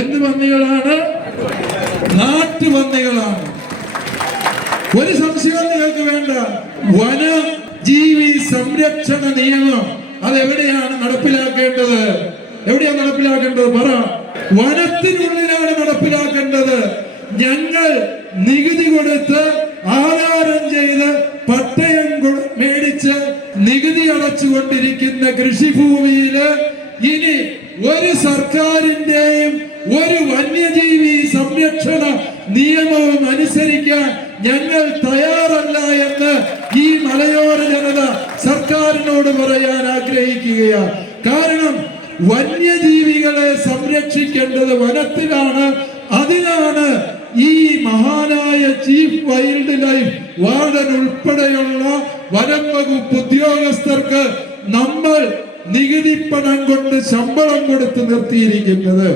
എന്ത് പന്നികളാണ്? നാട്ടുപന്നികളാണ്. ഒരു സംശയവും നിങ്ങൾക്ക് വേണ്ട. വനജീവി സംരക്ഷണ നിയമം അതെവിടെയാണ് നടപ്പിലാക്കേണ്ടത്? എവിടെയാണ് നടപ്പിലാക്കേണ്ടത്? പറ. വനത്തിനുള്ളിലാണ് നടപ്പിലാക്കേണ്ടത്. ഞങ്ങൾ നികുതി കൊടുത്ത് ആധാരം ചെയ്ത് പട്ടയം മേടിച്ച് നികുതി അടച്ചുകൊണ്ടിരിക്കുന്ന കൃഷിഭൂമിയില് ഇനി ഒരു സർക്കാരിന്റെയും ഒരു വന്യജീവി സംരക്ഷണ നിയമവും അനുസരിക്കാൻ ഞങ്ങൾ തയ്യാറല്ല എന്ന് ഈ മലയോര ജനത സർക്കാരിനോട് പറയാൻ ആഗ്രഹിക്കുകയാണ്. കാരണം വന്യജീവികളെ സംരക്ഷിക്കേണ്ടത് വനത്തിലാണ്. അതിനാണ് ഈ മഹാനായ ചീഫ് വൈൽഡ് ലൈഫ് വാർഡൻ ഉൾപ്പെടെയുള്ള വനം വകുപ്പ് ഉദ്യോഗസ്ഥർക്ക് നമ്മൾ നികുതി പണം കൊണ്ട് ശമ്പളം കൊടുത്ത് നിർത്തിയിരിക്കുന്നത്.